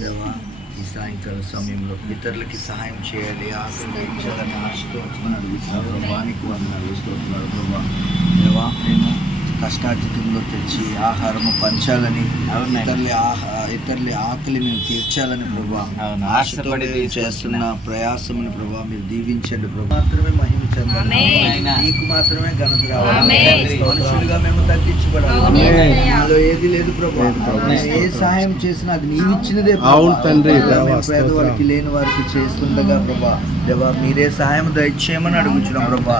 దేవా, ఈ సాయంకాల సమయంలో ఇతరులకి సహాయం చేయాలి, ఆశీర్వదించాలని ఆశతో వచ్చిన ప్రభానికి వందనాలు స్తోత్రాలు ప్రభా. దేవా, మేము కష్టార్జితంలో తెచ్చి ఆహారము పంచాలని, ఇతరుల ఆకలి మేము తీర్చాలని ప్రభా, ఆశపడి చేస్తున్న ప్రయాసముని ప్రభా మీరు దీవించండి ప్రభా. మాత్రమే మహిమ చెందాలి, నీకు మాత్రమే ఘనత రావాలి. మనుషులుగా మేము తగ్గించబడాలి, నాలో ఏది లేదు ప్రభా. ఏ సహాయం చేసినా అది నీవిచ్చినదే తండ్రి. పేదవారికి లేని వారికి చేస్తుండగా ప్రభా, దేవా మీరే సహాయం దయచేయమని అడుగుచున్నాం ప్రభా.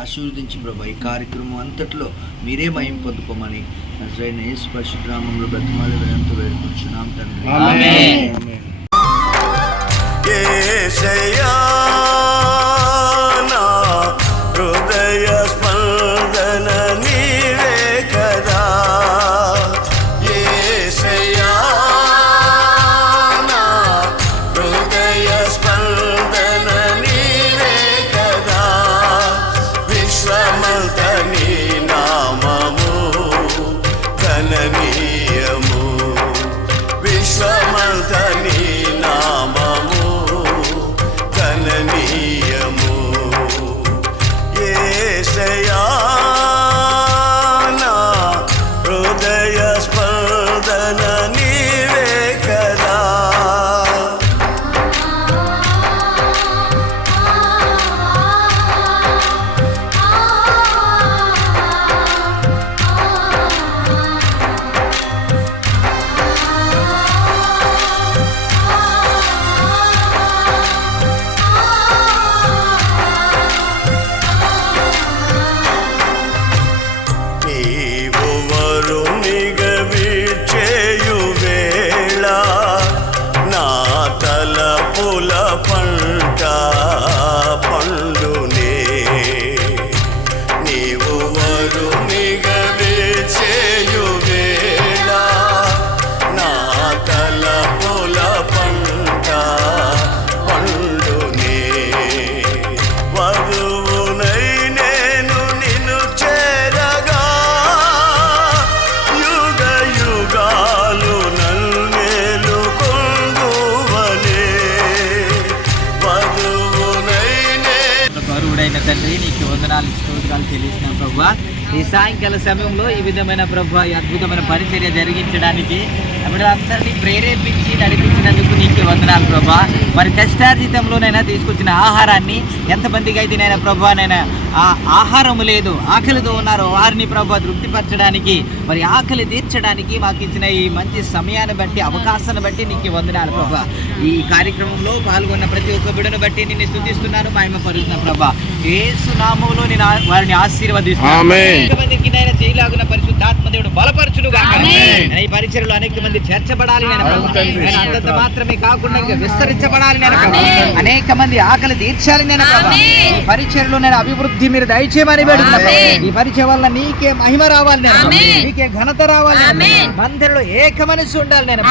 ఆశీర్వదించి ప్రభా, ఈ కార్యక్రమం అంతట్లో మీరే మహిమ పొందుకోమని నజరేయుడైన యేసు పరిశుద్ధ నామములో బ్రతిమాలి వినయంతో వేడుకుంటున్నాం తండ్రి. ఆమేన్. యేసయ్యా నా హృదయ స్పందన నీవే కదా, యేసయ్యా నా హృదయ స్పందన నీవే కదా, విశ్వమంత నీ నామము గణనీయము, విశ్వమంత నీ నామము గణనీయము, యేసయ్యా నా హృదయ స్పందన నీవే కదా. నీవు వరునిగా విచ్చేయు వేళ నా తలపుల పంట పండునే, నీవు వరునిగా విచ్చేయు వేళ నా తలపుల పంట పండునే, వధువునై నేను నిన్ను చేరగా యుగ యుగాలు నన్నేలు కొందువనే, వధువునై గౌరవుడైన తండ్రి నీకు వందనాలు స్తోత్రాలు చెల్లిస్తున్నాం ప్రభా. ఈ సాయంకాల సమయంలో ఈ విధమైన ప్రభా ఈ అద్భుతమైన పరిచర్య జరిగించడానికి అందరినీ ప్రేరేపించి నడిపించినందుకు నీకు వందనాలు ప్రభా. మరి కష్టార్జితంలోనైనా తీసుకొచ్చిన ఆహారాన్ని ఎంతమందికి అయితే నైనా ప్రభా నైనా ఆ ఆహారము లేదు, ఆకలితో ఉన్నారో వారిని ప్రభా తృప్తిపరచడానికి, మరి ఆకలి తీర్చడానికి మాకు ఇచ్చిన ఈ మంచి సమయాన్ని బట్టి అవకాశాన్ని బట్టి నీకు వందనాలు ప్రభా. ఈ కార్యక్రమంలో పాల్గొన్న ప్రతి ఒక్క బిడ్డను బట్టి నిన్ను స్తుతిస్తున్నాను, మహిమ పరుస్తున్నాను ప్రభా. యేసు నామములో నేను వారిని ఆశీర్వదిస్తున్నాను. మందికి నైనా చేయలాగున పరిశుద్ధాత్మ దేవుడు బలపరచునుగాక. ఈ పరిచర్యలో అనేక మంది చేర్చబడాలి, అంతంత మాత్రమే కాకుండా ఇంకా విస్తరించబడాలి, అనేక మంది ఆకలి తీర్చాలి. నేను ఈ పరిచర్యలో నేను అభివృద్ధి మీరు దయచేయమని వేడుకున్నాను. ఈ పరిచయం వల్ల నీకే మహిమ రావాలి, నీకే ఘనత రావాలి, మందిరంలో ఏక మనసు ఉండాలి. నేను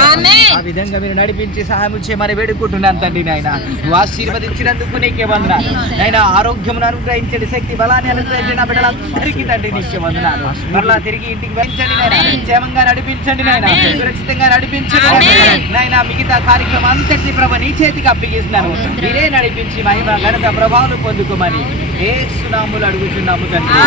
ఆ విధంగా మీరు నడిపించి సహాయం చేయమని వేడుకుంటున్నాను తండ్రి. నాయన నువ్వు ఆశీర్వదించినందుకు నీకే వందనాలు. నాయన ఆరోగ్యమును అనుగ్రహించండి, శక్తి బలాన్ని అనుగ్రహించండి. నా బిడ్డలందరికీ తండ్రి నీకే వందనాలు. మరలా తిరిగి ఇంటికి పెంచండి నాయన, క్షేమంగా నడిపించండి నాయన, సురక్షితంగా నడిపించండి నాయన. మిగతా కార్యక్రమం అంతటి ప్రభ నీ చేతికి అప్పగిస్తున్నాను, మీరే నడిపించి మహిమ ఘనత ప్రభావం పొందుకోమని యేసు నామములో అడుగుచున్నాము తండ్రి.